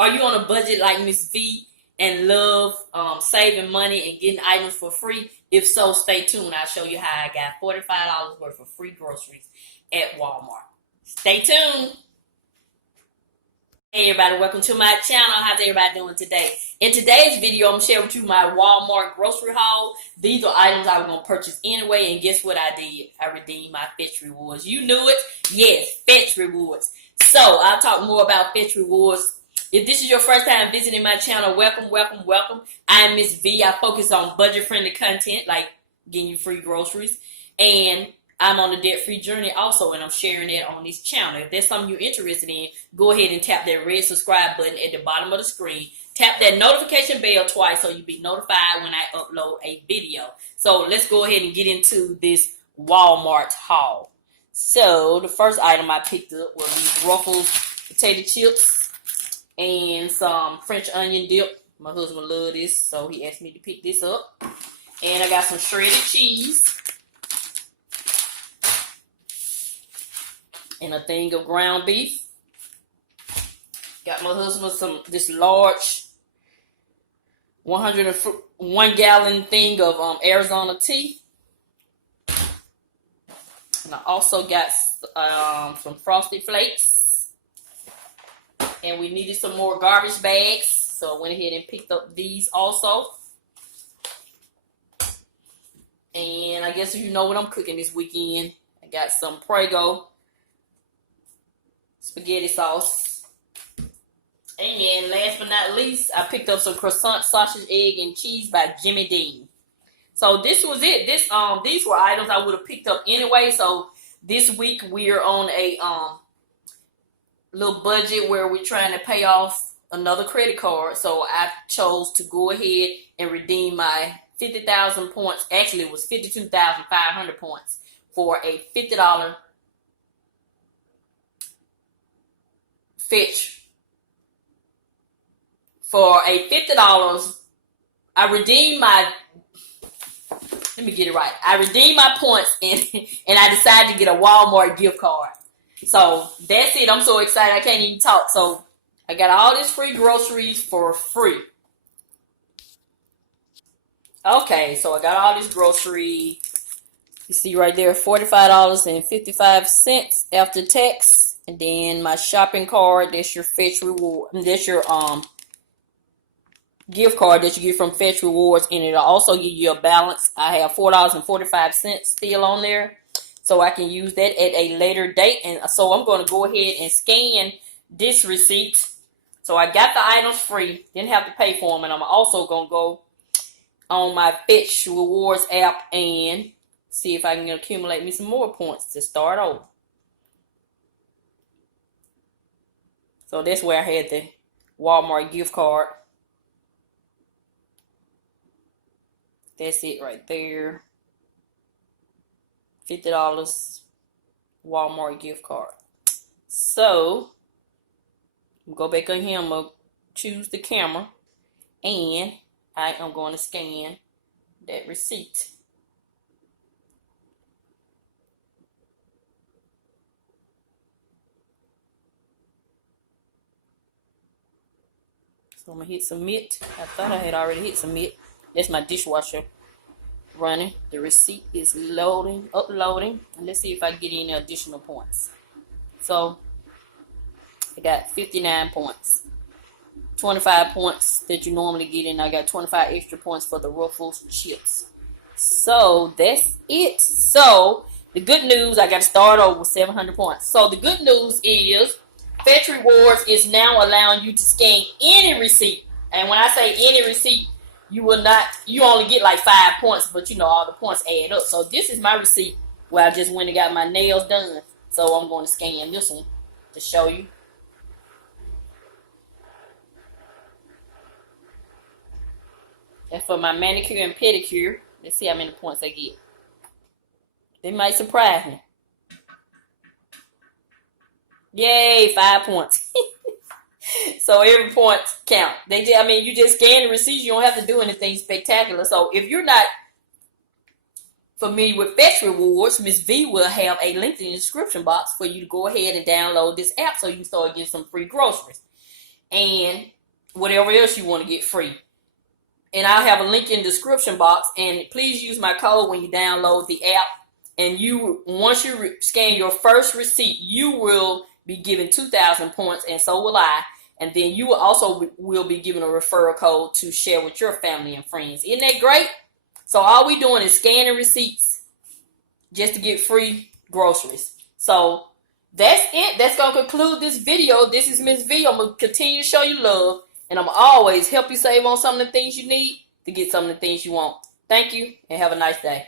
Are you on a budget like Mrs Vee and love saving money and getting items for free? If so, stay tuned. I'll show you how I got $45 worth of free groceries at Walmart. Stay tuned. Hey everybody, welcome to my channel. How's everybody doing today? In today's video, I'm sharing with you my Walmart grocery haul. These are items I was going to purchase anyway, and guess what I did? I redeemed my Fetch Rewards. You knew it? Yes, Fetch Rewards. So, I'll talk more about Fetch Rewards. If this is your first time visiting my channel, welcome, welcome, welcome. I am Mrs Vee. I focus on budget-friendly content, like getting you free groceries, and I'm on a debt-free journey also, and I'm sharing it on this channel. If there's something you're interested in, go ahead and tap that red subscribe button at the bottom of the screen. Tap that notification bell twice so you'll be notified when I upload a video. So let's go ahead and get into this Walmart haul. So the first item I picked up were these Ruffles potato chips and some French onion dip. My husband loves this, so he asked me to pick this up. And I got some shredded cheese. And a thing of ground beef. Got my husband this large 101 gallon thing of Arizona tea. And I also got some Frosted Flakes. And we needed some more garbage bags, so I went ahead and picked up these also. And I guess you know what I'm cooking this weekend. I got some Prego spaghetti sauce. And last but not least, I picked up some croissant, sausage, egg, and cheese by Jimmy Dean. So this was it. These were items I would have picked up anyway. So this week we're on a little budget where we're trying to pay off another credit card. So I chose to go ahead and redeem my 50,000 points. Actually, it was 52,500 points for a $50 Fetch. For a $50, I redeemed my, let me get it right. I redeemed my points and I decided to get a Walmart gift card. So that's it. I'm so excited I can't even talk. So I got all this free groceries for free. Okay, so I got all this grocery. You see right there, $45.55 after tax. And then my shopping card, that's your Fetch Reward. That's your gift card that you get from Fetch Rewards. And it'll also give you a balance. I have $4.45 still on there. So I can use that at a later date. And so I'm going to go ahead and scan this receipt. So I got the items free. Didn't have to pay for them. And I'm also going to go on my Fetch Rewards app and see if I can accumulate me some more points to start over. So that's where I had the Walmart gift card. That's it right there. $50 Walmart gift card. So, go back on here. I'm going to choose the camera. And I am going to scan that receipt. So I'm going to hit submit. I thought I had already hit submit. That's my dishwasher running. The receipt is uploading. And let's see if I get any additional points. So I got 59 points. 25 points that you normally get, and I got 25 extra points for the Ruffles chips. So that's it. So the good news, I got to start over with 700 points. So the good news is Fetch Rewards is now allowing you to scan any receipt. And when I say any receipt, you only get like 5 points, but you know all the points add up. So this is my receipt where I just went and got my nails done. So I'm going to scan this one to show you. And for my manicure and pedicure, let's see how many points I get. They might surprise me. Yay, 5 points. So every point count. You just scan the receipt. You don't have to do anything spectacular. So if you're not familiar with Fetch Rewards, Mrs Vee will have a link in the description box for you to go ahead and download this app so you can start getting some free groceries. and whatever else you want to get free. And I'll have a link in the description box. And please use my code when you download the app. And once you scan your first receipt, you will be given 2,000 points, and so will I. And then you will also be given a referral code to share with your family and friends. Isn't that great? So all we doing is scanning receipts just to get free groceries. So that's it. That's going to conclude this video. This is Mrs Vee. I'm going to continue to show you love. And I'm always help you save on some of the things you need to get some of the things you want. Thank you, and have a nice day.